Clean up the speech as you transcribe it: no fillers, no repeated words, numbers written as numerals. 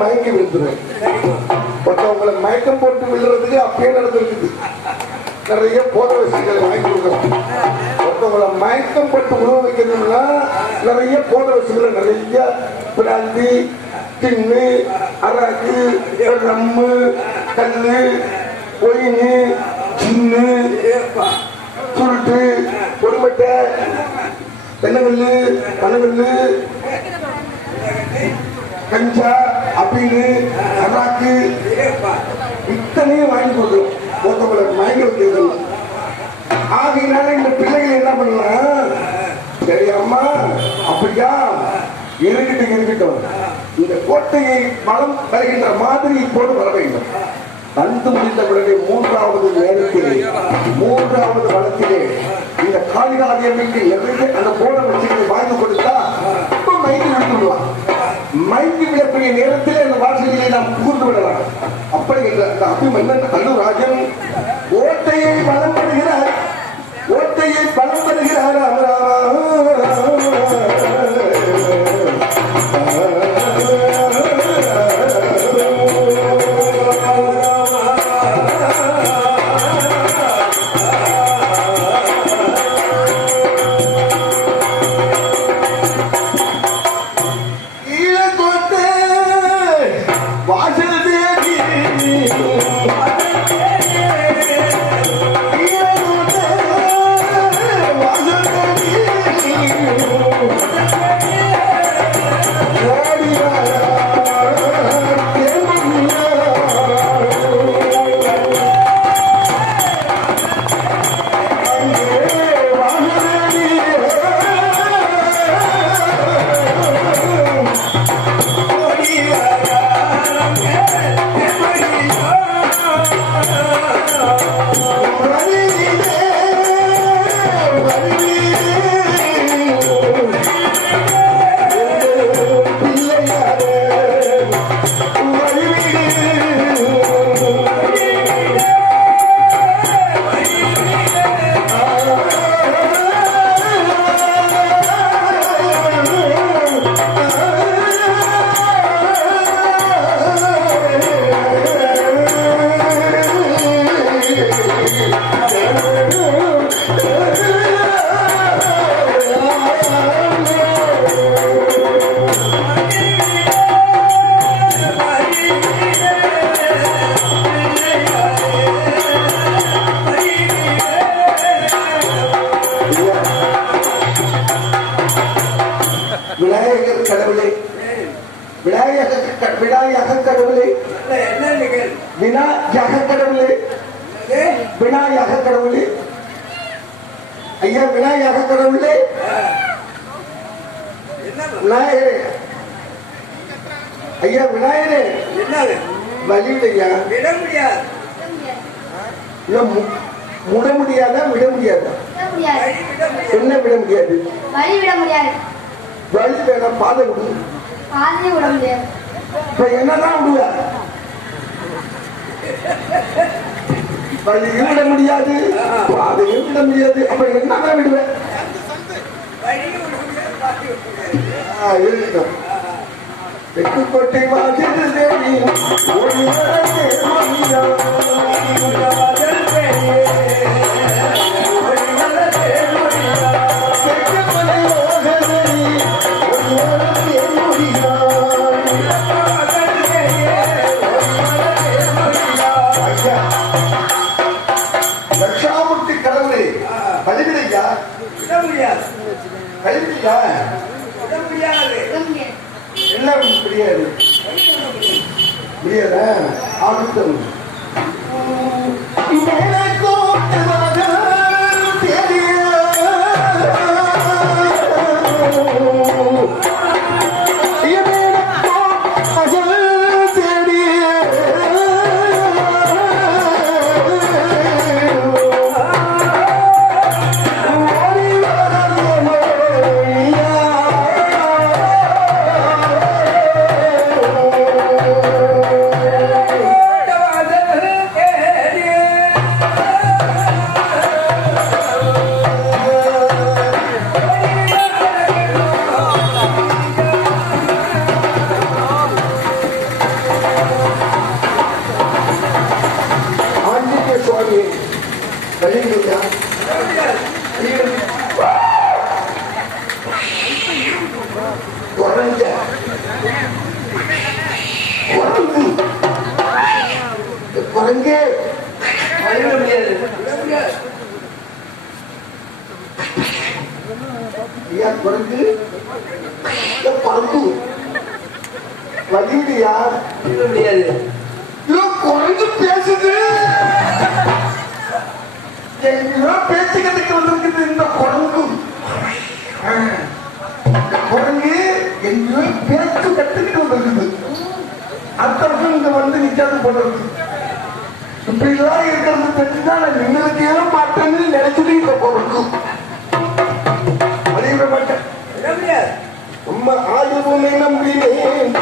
மயங்கி விழுந்துருவேன். ஒருத்தவங்களை மயக்கம் போட்டு விழுறதுக்கு அப்பயே நடந்திருக்குது. நிறைய போத வசதிகளை வாங்கி கொடுக்குறோம். ஒருத்தவங்களை மயக்கம் போட்டு உணவு வைக்கணும்னா நிறைய போத வசதிகளை நிறைய பிராந்தி, தின்னு, அராக்கு, ரம்மு, கல்லு, ஒயின்னு, சின்னு, சுருட்டு, பொறுமட்டை, தென்னங்கல்லு, பனங்கல்லு, கஞ்சா, அப்பீனு, அராக்கு இத்தனையும் வாங்கி கொடுக்குறோம். ஒருத்தவங்களை மயங்க வைக்கிறது. ஆகையினால இந்த பிள்ளைகள் என்ன பண்ணலாம், சரி அம்மா அப்படியா இருக்கட்டும், இந்த கோட்டையை வளம் வருகின்ற மாதிரி இப்போது வர வேண்டும். தந்து முடிந்தவுடனே மூன்றாவது நேரத்திலே, மூன்றாவது வளத்திலே இந்த காளிகாதியமைக்கு நிறைய அந்த போன வச்சுக்களை வாங்கி கொடுத்தா மயங்கி விட்டுவிடலாம். மயங்கி விடக்கூடிய நேரத்தில் அந்த வாசலிலே நாம் புகுந்து விடலாம். அப்படி என்ற அந்த அபிமன்னன் அல்லுராஜன் ஓட்டையை வளம் பெறுகிறார். ஓட்டையை பலம் பெறுகிறார். விநாயக கடவுளே, ஐயா விநாயக கடவுளே, விநாயகரே, ஐயா விநாயகரே, வழிவிடையா விட முடியாது. முட முடியாதா விட முடியாதா? என்ன விட முடியாது? வழி விட முடியாது. வழி வேணாம், பாதை விடு. பாதையை விட முடியாது. இப்ப என்னதான் விடுவ? வழியும் விட முடியாது, பாதையும் விட முடியாது. அப்ப என்னதான் விடுவேன்? இருக்கட்டும். வெட்டுக்கோட்டை வாசல் தேடி ஓடி தட்சாமூர்த்தி கடவுளே, கழிவிடையா விட முடியாது. கழிவிடையா விட முடியாது. என்ன முடியாது? முடியாதா? ஆகுத்தம் Yeah. வழியா குறைஞ்ச குரங்கு குரங்கே வழிவிட முடியாது. ஐயா குரங்கு பறந்து வழிவிடியா முடியாது. குரங்கு பேசுது. எங்கேயோ பேச்சுக்கிறதுக்கு வந்திருக்குது இந்த குரங்கு. குரங்கு எங்கேயோ பேச்சு கத்துக்கிட்டு வந்திருக்குது. அத்தனை இங்க வந்து நிக்காது போடுறது. இப்படி எல்லாம் இருக்கிறது தெரிஞ்சுதான் நான் நின்றுக்கே மாட்டேன்னு நினைச்சுட்டு இந்த குரங்கு வழிவிட மாட்டேன். ரொம்ப ஆயுதம் நம்பினேன்